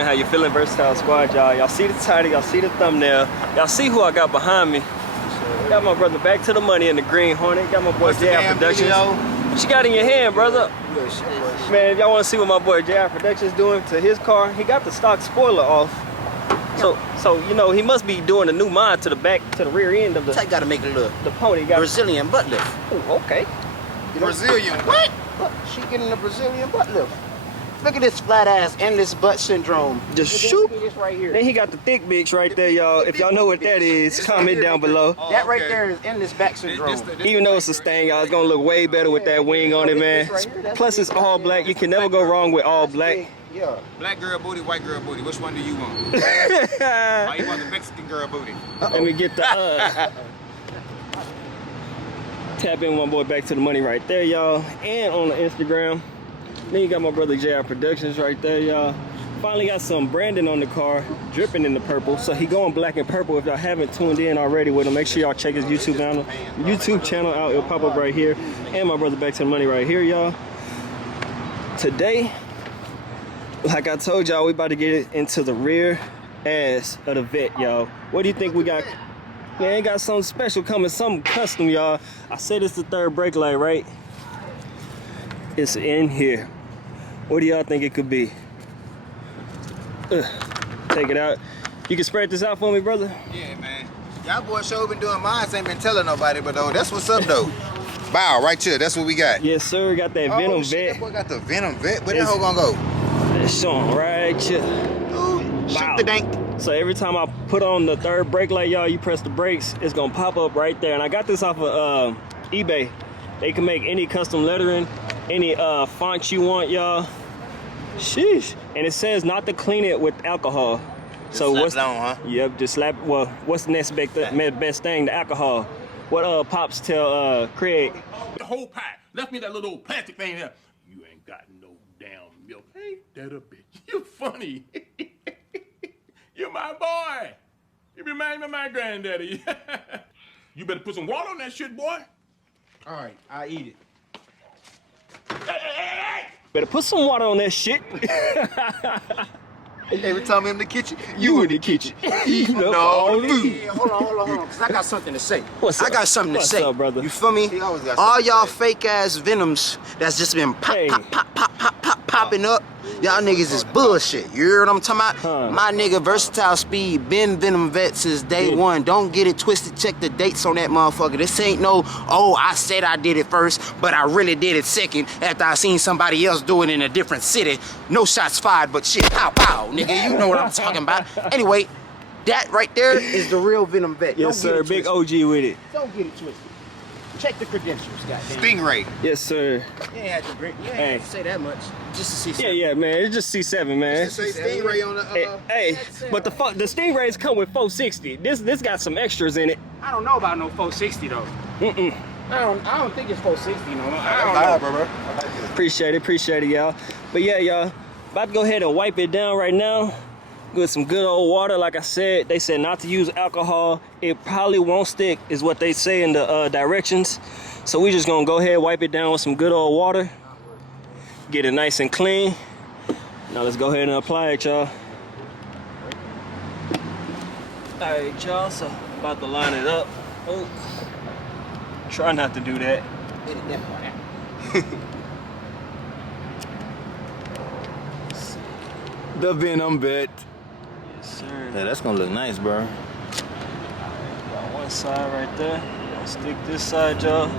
poppin'? How you feeling, Versatile Squad, y'all? Y'all see the title, y'all see the thumbnail, y'all see who I got behind me. Got my brother Back to the Money in the Green Hornet. Got my boy JI Productions. What you got in your hand, brother? Man, if y'all want to see what my boy JI Productions doing to his car, he got the stock spoiler off. So you know he must be doing a new mod to the back, to the rear end of the. I gotta make it look. The pony got Brazilian butt lift. Oh, okay. Brazilian what? Look, she getting a Brazilian butt lift. Look at this flat ass endless butt syndrome. Just shoot. This right here. Then he got the thick bitch right there, y'all. If y'all know what that is, comment down below. That right there is endless back syndrome. Even though it's a stain, y'all, it's gonna look way better with that wing on it, man. Plus, it's all black. You can never go wrong with all black. Yeah. Black girl booty, white girl booty. Which one do you want? Oh, you want the Mexican girl booty? Let me get the tap in my boy Back to the Money right there, y'all. And on the Instagram. Then you got my brother JI Productions right there, y'all. Finally got some branding on the car, dripping in the purple. So he going black and purple. If y'all haven't tuned in already with him, make sure y'all check his YouTube channel out. It'll pop up right here. And my brother Back to the Money right here, y'all. Today, like I told y'all, we about to get it into the rear ass of the Vette, y'all. What do you think we got? Man, got something special coming, something custom, y'all. I said it's the third brake light, right? It's in here. What do y'all think it could be? Take it out. You can spread this out for me, brother? Yeah, man. Y'all boys sure been doing mine. Ain't been telling nobody, but though, that's what's up, though. Bow, right here. That's what we got. Yes, sir. Got that Venom shit, Vette. That boy got the Venom Vette. Where that hoe gonna go? That's showing right here. Ooh, shoot the dank. So every time I put on the third brake light, y'all, you press the brakes, it's gonna pop up right there. And I got this off of eBay. They can make any custom lettering, any font you want, y'all. Sheesh. And it says not to clean it with alcohol. Just so slap what's it on, huh? Yep, just slap. Well, what's the next best thing? The alcohol. What Pops tell Craig? The whole pie. Left me that little old plastic thing there. You ain't got no damn milk. Ain't that a bitch? You funny. You're my boy. You remind me of my granddaddy. You better put some water on that shit, boy. All right, I eat it. Hey. Better put some water on that shit. Every time I'm in the kitchen, you in the kitchen. Eating up all the food. Yeah, hold on, because I got something to say. What's up? I got something to say. What's up, brother? You feel me? He always got All something to y'all say. fake ass Venoms that's just been Hey. popping up. Y'all niggas is bullshit. You hear what I'm talking about? Huh. My nigga Versatile Speed been Venom Vette since day one. Don't get it twisted. Check the dates on that motherfucker. This ain't no, oh, I said I did it first, but I really did it second after I seen somebody else do it in a different city. No shots fired, but shit, pow, pow, nigga. You know what I'm talking about. Anyway, that right there is the real Venom Vette. Yes, Don't get sir. it Big twisted. OG with it. Don't get it twisted. Check the credentials, goddamn. Stingray. Yes, sir. You ain't had to drink. You ain't Hey. had to say that much. Just to see something. Yeah, man. It's just C7, man. Say Stingray on the. Hey, but the Stingrays come with 460. This got some extras in it. I don't know about no 460 though. Mm-mm. I don't think it's 460 no. I don't know. Appreciate it, y'all. But yeah, y'all, about to go ahead and wipe it down right now with some good old water. Like I said, they said not to use alcohol. It probably won't stick, is what they say in the directions. So we just gonna go ahead and wipe it down with some good old water. Get it nice and clean. Now let's go ahead and apply it, y'all. All right, y'all, so about to line it up. Oh, try not to do that. The Venom Vette. Yes, sir. Yeah, that's gonna look nice, bro. Got one side right there. I'll stick this side, y'all.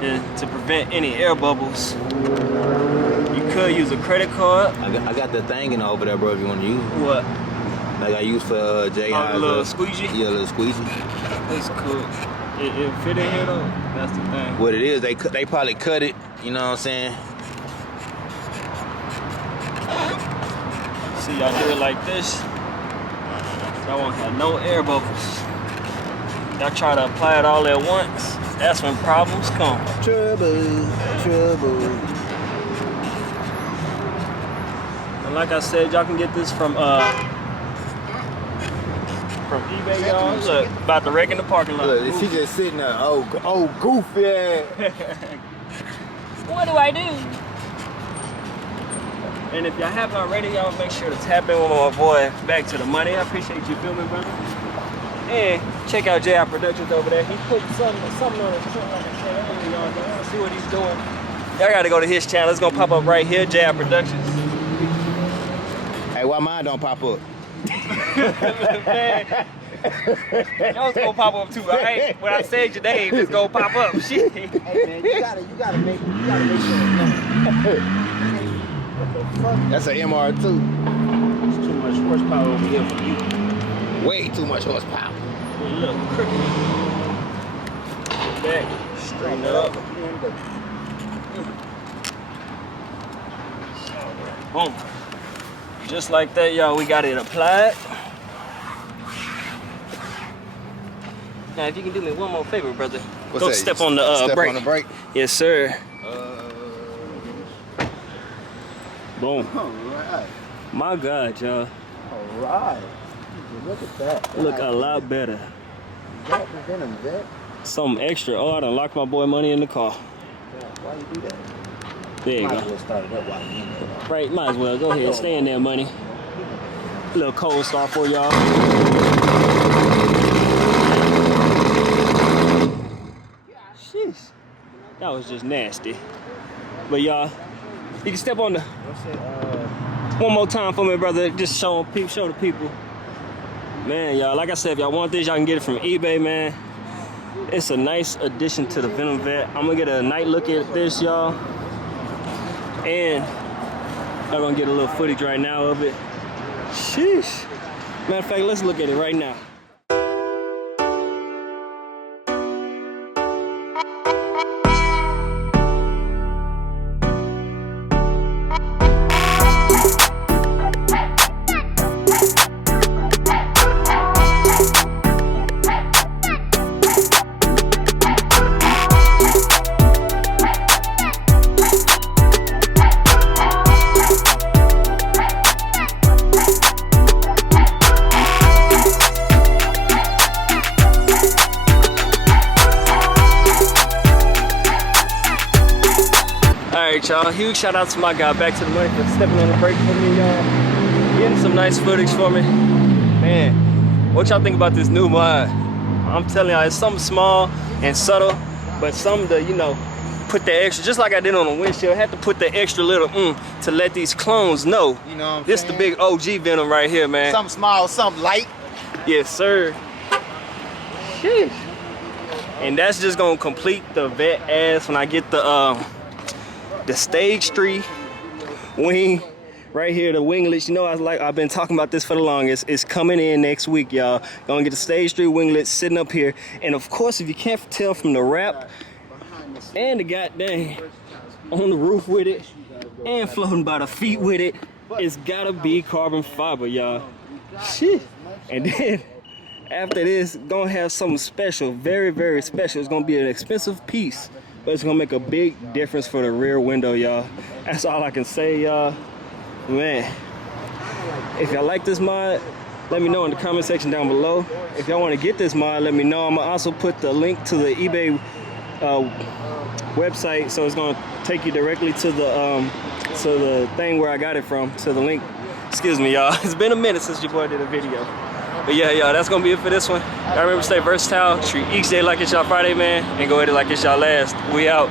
And to prevent any air bubbles, you could use a credit card. I got the thing in over there, bro, if you want to use it. What? Like I use for J. Oh, the little squeegee? Yeah, a little squeegee. It's cool. It fit in here though. That's the thing. What it is, they probably cut it, you know what I'm saying? See, y'all do it like this. Y'all won't have no air bubbles. Y'all try to apply it all at once. That's when problems come. Trouble. And like I said, y'all can get this from eBay, y'all. Look, about to wreck in the parking lot. Look, she just sitting there, oh goofy ass. What do I do? And if y'all haven't already, y'all make sure to tap in with my boy Back to the Money. I appreciate you filming, brother. And check out JR Productions over there. He's putting something on his truck, like I said earlier, y'all. I want to see what he's doing. Y'all gotta go to his channel. It's gonna pop up right here, JR Productions. Hey, why mine don't pop up? Man, yours gonna pop up too, alright? When I said your name, it's gonna pop up. Shit. Hey man, you gotta make sure it's known. That's an MR2. It's too much horsepower over here for you. Way too much horsepower. A little crooked. Back, straighten it up. Boom. Just like that, y'all, we got it applied. Now, if you can do me one more favor, brother. What's Go that? step on the Step brake. on the brake? Yes, sir. Boom. Alright. My God, y'all. Alright. Look at that. Look a lot better. That the Venom Vet. Something extra. Oh, I done locked my boy money in the car. Why you do that? There you Might go. as well start it up while you're in there. Right, might as well. Go ahead, stay in there, money. A little cold start for y'all. Sheesh. That was just nasty. But y'all, you can step on the one more time for me, brother. Just show the people. Man, y'all, like I said, if y'all want this, y'all can get it from eBay, man. It's a nice addition to the Venom Vet. I'm gonna get a night look at this, y'all. And y'all gonna get a little footage right now of it. Sheesh. Matter of fact, let's look at it right now. Alright, y'all, huge shout out to my guy Back to the Money for stepping on the brake for me, y'all. Getting some nice footage for me. Man, what y'all think about this new mod? I'm telling y'all, it's something small and subtle, but something to, you know, put the extra, just like I did on the windshield, had to put the extra little to let these clones know. You know what I'm This saying? the big OG Venom right here, man. Something small, something light. Yes, sir. Sheesh. And that's just gonna complete the vet ass when I get the stage 3 wing right here, the winglets. You know, I've been talking about this for the longest. It's coming in next week, y'all. Gonna get the stage 3 winglets sitting up here. And of course, if you can't tell from the wrap and the goddamn on the roof with it and floating by the feet with it, it's gotta be carbon fiber, y'all. Shit. And then after this, gonna have something special, very, very special. It's gonna be an expensive piece, but it's gonna make a big difference for the rear window, y'all. That's all I can say, y'all. Man, if y'all like this mod, let me know in the comment section down below. If y'all want to get this mod, let me know. I'm gonna also put the link to the eBay website, so it's gonna take you directly to the thing where I got it from, to the link. Excuse me, y'all. It's been a minute since your boy did a video. But yeah, y'all, that's gonna be it for this one. Y'all remember, stay versatile, treat each day like it's y'all Friday, man, and go ahead and like it's y'all last. We out.